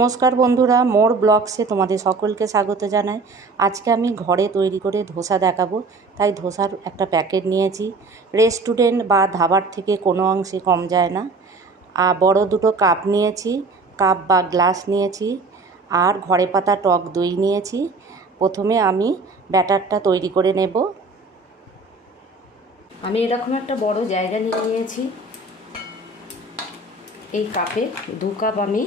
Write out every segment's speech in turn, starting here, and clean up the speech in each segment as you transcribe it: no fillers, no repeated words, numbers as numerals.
নমস্কার বন্ধুরা, মোর ব্লগসে তোমাদের সকলকে স্বাগত জানাই। আজকে আমি ঘরে তৈরি করে ধোসা দেখাবো, তাই ধোসার একটা প্যাকেট নিয়েছি। রেস্টুরেন্ট বা ধাবার থেকে কোনো অংশে কম যায় না। আর বড় দুটো কাপ নিয়েছি, কাপ বা গ্লাস নিয়েছি, আর ঘরে পাতা টক দই নিয়েছি। প্রথমে আমি ব্যাটারটা তৈরি করে নেব। আমি এরকম একটা বড় জায়গা নিয়েছি। এই কাপে 2 কাপ আমি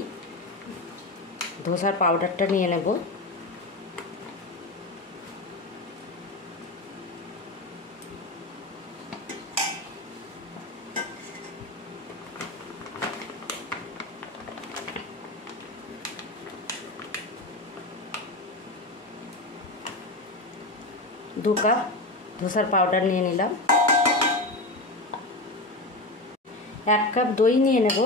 ধোসার পাউডারটা নিয়ে নেব। দু কাপ ধোসার পাউডার নিয়ে নিলাম। 1 কাপ দই নিয়ে নেব।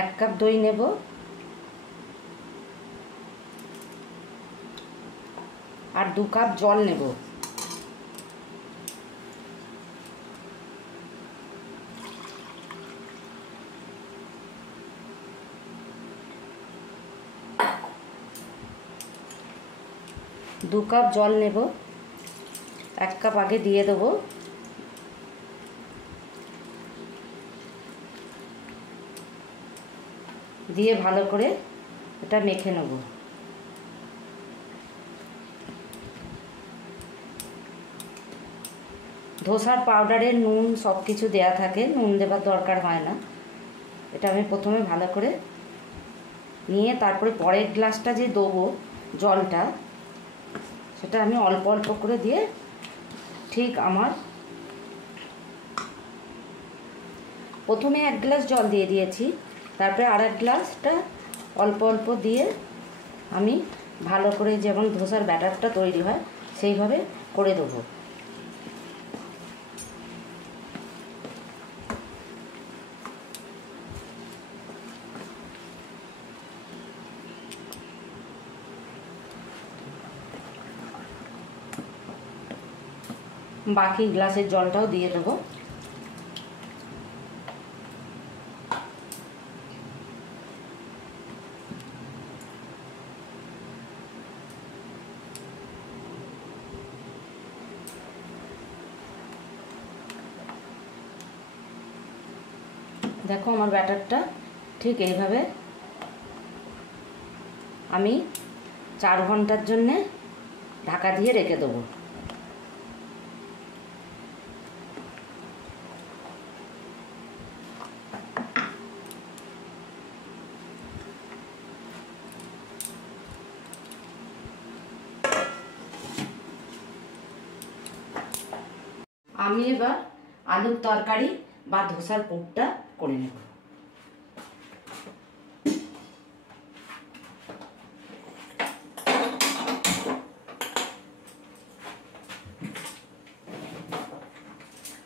এক কাপ দই নেব। আর 2 কাপ জল নেব। দু কাপ জল নেব। 1 কাপ আগে দিয়ে দেবো। দিয়ে ভালো করে এটা মেখে নেব। ধোসার পাউডারে নুন সব কিছু দেয়া থাকে, নুন দেবার দরকার হয় না। এটা আমি প্রথমে ভালো করে নিয়ে তারপরে পরের গ্লাসটা যে দেবো জলটা, সেটা আমি অল্প অল্প করে দিয়ে ঠিক আমার প্রথমে 1 গ্লাস জল দিয়ে দিয়েছি, তারপরে আর 1 গ্লাসটা অল্প অল্প দিয়ে আমি ভালো করে যেমন ধোসার ব্যাটারটা তৈরি হয় সেইভাবে করে দেবো। বাকি গ্লাসের জলটাও দিয়ে দেবো। দেখো আমার ব্যাটারটা ঠিক এইভাবে আমি 4 ঘন্টার জন্যে ঢাকা দিয়ে রেখে দেবো। আমি এবার আলুর তরকারি বা ধোসার পুরটা করে নেব।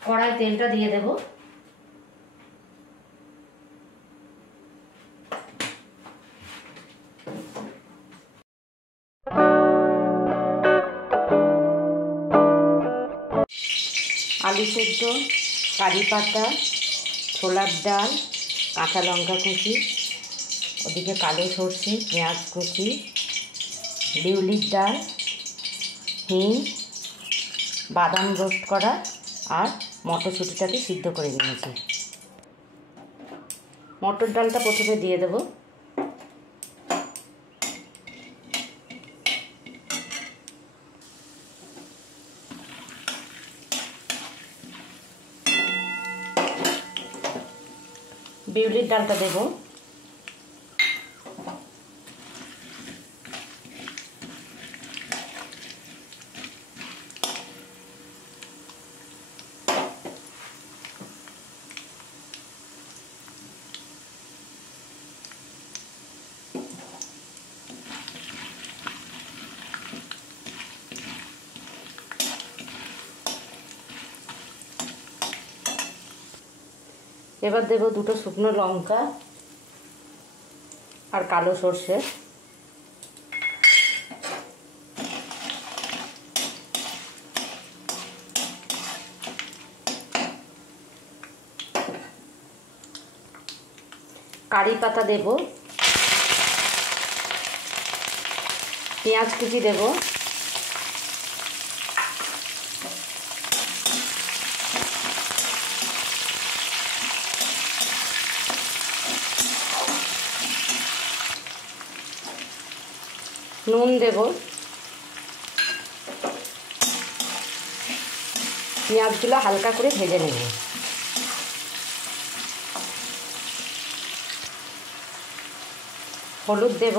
কড়াই তেলটা দিয়ে দেব। আলু সেদ্ধ, কারি পাতা, ছোলার ডাল, কাঁচা লঙ্কা কুচি, ওদিকে কালো সর্ষে, পেঁয়াজ কুচি, বিউলির ডাল, হিং, বাদাম রোস্ট করা আর মটরশুঁটিটাকে সিদ্ধ করে নিয়েছি। মটর ডালটা প্রথমে দিয়ে দেব। বিউলির ডালটা দেব। এবার দেব দুটো শুকনো লঙ্কা আর কালো সর্ষে। কারি পাতা দেব, পেঁয়াজ কুচি দেব, নুন দেব, পেঁয়াজগুলো হালকা করে ভেজে নেব। হলুদ দেব,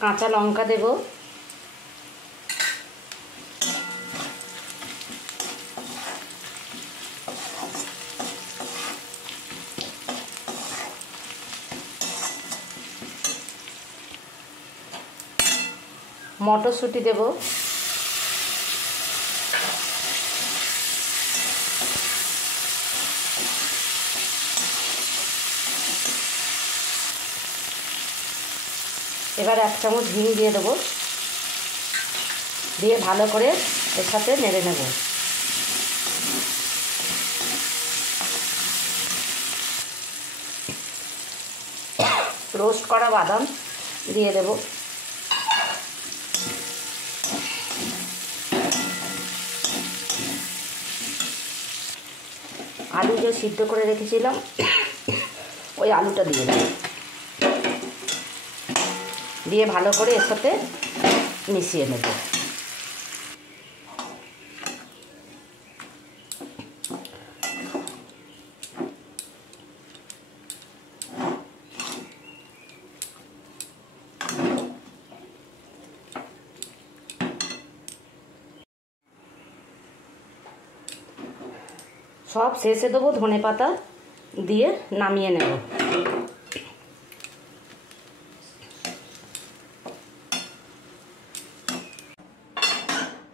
কাঁচা লঙ্কা দেব, মটরশুঁটি দেব, এবার 1 চামচ হিং দিয়ে দেবো, দিয়ে ভালো করে এর সাথে নেড়ে নেব। রোস্ট করা বাদাম দিয়ে দেব, আলু যে সিদ্ধ করে রেখেছিলাম ওই আলুটা দিয়ে দেব, দিয়ে ভালো করে এর সাথে মিশিয়ে নেব। সব শেষে দেবো ধনে পাতা, দিয়ে নামিয়ে নেব।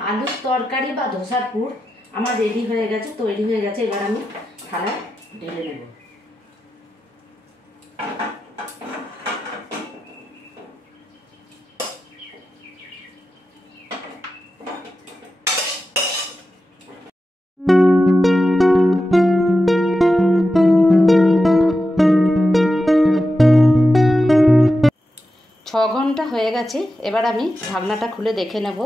আলুর তরকারি বা ধোসার পুর আমার রেডি হয়ে গেছে, তৈরি হয়ে গেছে। এবার আমি থালায় ঢেলে নেব। ছ ঘন্টা হয়ে গেছে, এবার আমি ঢাকনাটা খুলে দেখে নেব।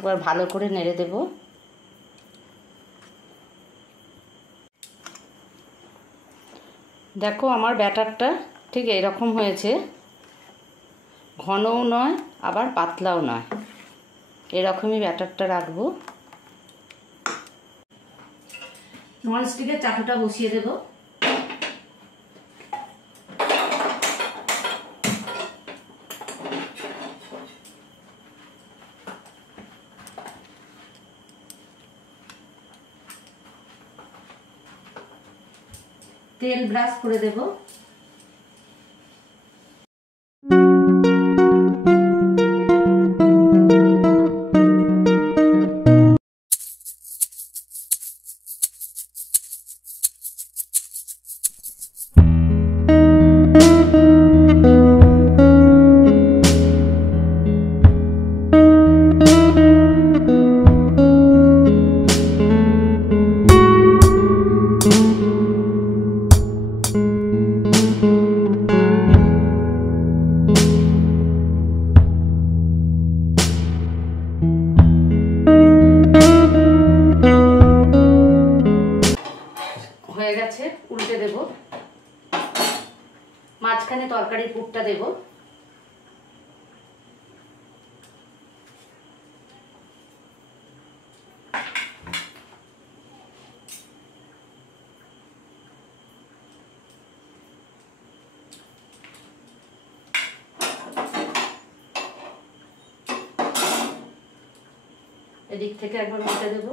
এবার ভালো করে নেড়ে দেব। দেখো আমার ব্যাটারটা ঠিক এরকম হয়েছে, ঘনও নয় আবার পাতলাও নয়, এরকমই ব্যাটারটা রাখবো। ননস্টিকের চাটুটা বসিয়ে দেব। তেল ব্রাশ করে দেব। হয়ে গেছে, উল্টে দেব। মাঝখানে তরকারির পুরটা দেব। এদিক থেকে একবার উল্টে দেবো।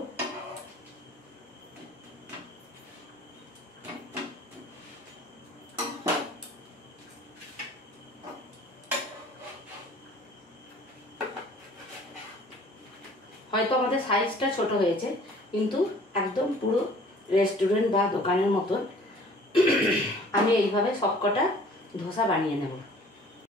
হয়তো আমাদের সাইজটা ছোট হয়েছে, কিন্তু একদম পুরো রেস্টুরেন্ট বা দোকানের মতন আমি এইভাবে সবকটা ধোসা বানিয়ে নেব।